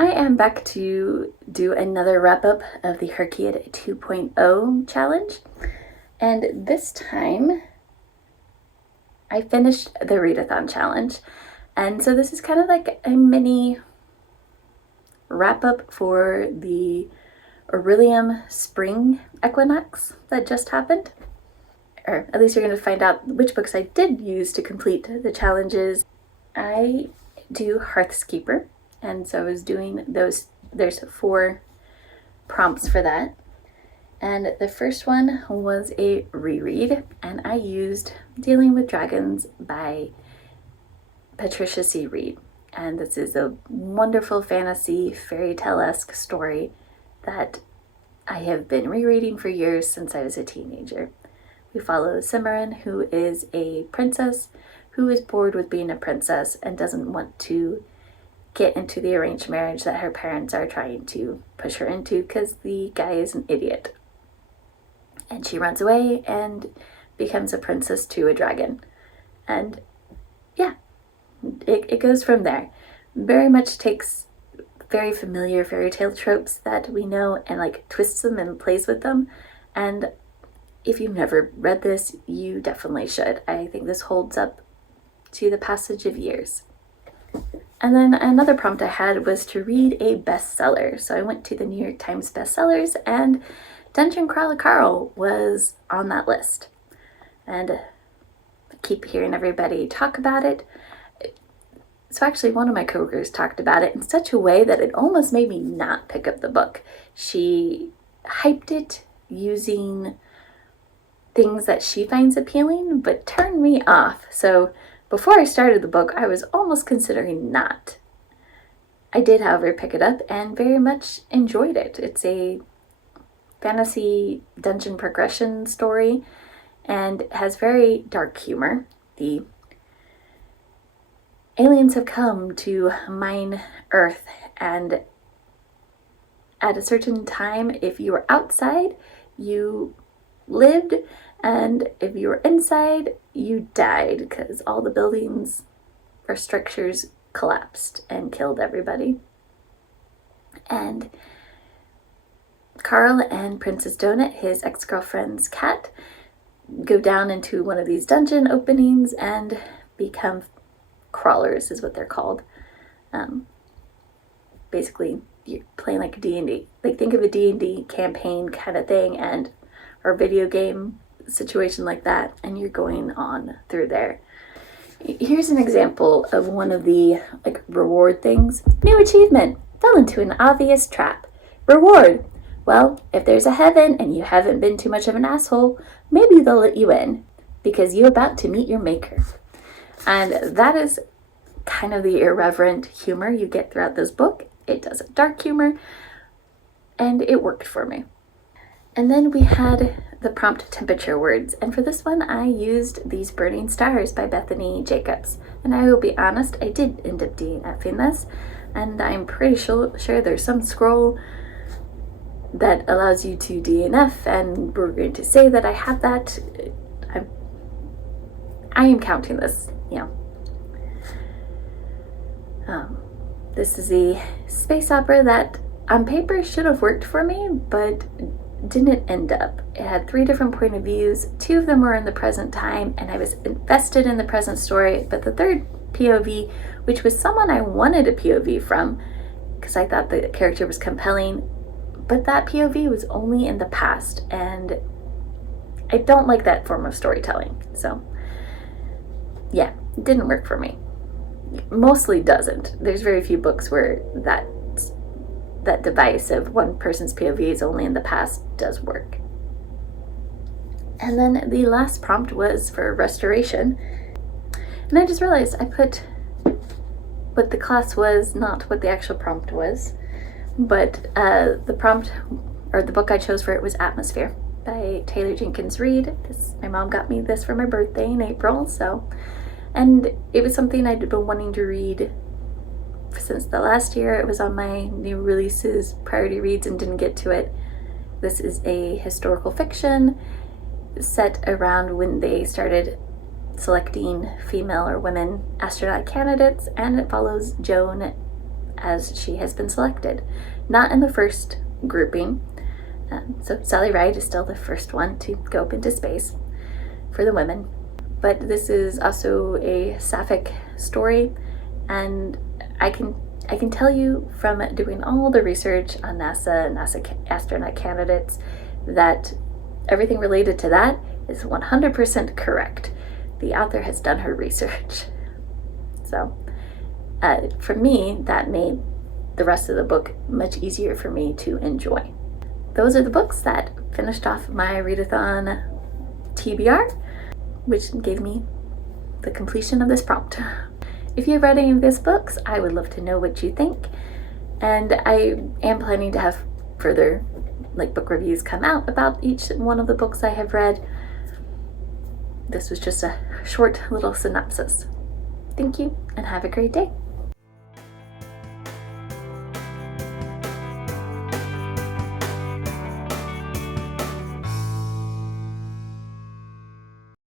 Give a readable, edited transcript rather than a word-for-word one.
I am back to do another wrap-up of the HRCYED 2.0 challenge, and this time I finished the Readathon challenge, and so this is kind of like a mini wrap-up for the Aurelium spring equinox that just happened. Or at least you're going to find out which books I did use to complete the challenges. I do Hearthskeeper, and so I was doing those. There's 4 prompts for that. And the first one was a reread, and I used Dealing with Dragons by Patricia C. Reed. And this is a wonderful fantasy fairy tale-esque story that I have been rereading for years since I was a teenager. We follow Cimarron, who is a princess who is bored with being a princess and doesn't want to get into the arranged marriage that her parents are trying to push her into because the guy is an idiot. And she runs away and becomes a princess to a dragon. And yeah, it goes from there. Very much takes very familiar fairy tale tropes that we know and like twists them and plays with them. And if you've never read this, you definitely should. I think this holds up to the passage of years. And then another prompt I had was to read a bestseller. So I went to the New York Times bestsellers, and Dungeon Crawler Carl was on that list. And I keep hearing everybody talk about it. So actually one of my coworkers talked about it in such a way that it almost made me not pick up the book. She hyped it using things that she finds appealing, but turned me off. So before I started the book, I was almost considering not. I did, however, pick it up and very much enjoyed it. It's a fantasy dungeon progression story and has very dark humor. The aliens have come to mine Earth, and at a certain time, if you were outside, you lived, and if you were inside, you died because all the buildings or structures collapsed and killed everybody. And Carl and Princess Donut, his ex-girlfriend's cat, go down into one of these dungeon openings and become crawlers, is what they're called. Basically, you're playing like a D&D. Like, think of a D&D campaign kind of thing, and or video game situation like that, and you're going on through there. Here's an example of one of the like reward things. New achievement. Fell into an obvious trap. Reward. Well, if there's a heaven and you haven't been too much of an asshole, maybe they'll let you in because you're about to meet your maker. And that is kind of the irreverent humor you get throughout this book. It does a dark humor, and it worked for me. And then we had the prompt temperature words, and for this one I used These Burning Stars by Bethany Jacobs. And I will be honest, I did end up DNFing this, and I'm pretty sure there's some scroll that allows you to DNF, and we're going to say that I have that. I am counting this, This is a space opera that on paper should have worked for me, but didn't end up. It had 3 different point of views. 2 of them were in the present time, and I was invested in the present story, but the third POV, which was someone I wanted a POV from because I thought the character was compelling, but that POV was only in the past, and I don't like that form of storytelling. So yeah, it didn't work for me. Mostly doesn't. There's very few books where that device of one person's POV is only in the past does work. And then the last prompt was for restoration. And I just realized I put what the class was, not what the actual prompt was. But the prompt, or the book I chose for it, was Atmosphere by Taylor Jenkins Reid. My mom got me this for my birthday in April, and it was something I'd been wanting to read since the last year. It was on my new releases priority reads and didn't get to it. This is a historical fiction set around when they started selecting female or women astronaut candidates, and it follows Joan as she has been selected. Not in the first grouping. So Sally Ride is still the first one to go up into space for the women. But this is also a sapphic story, and I can tell you from doing all the research on NASA astronaut candidates, that everything related to that is 100% correct. The author has done her research. So for me, that made the rest of the book much easier for me to enjoy. Those are the books that finished off my Readathon TBR, which gave me the completion of this prompt. If you've read any of these books, I would love to know what you think. And I am planning to have further book reviews come out about each one of the books I have read. This was just a short little synopsis. Thank you, and have a great day.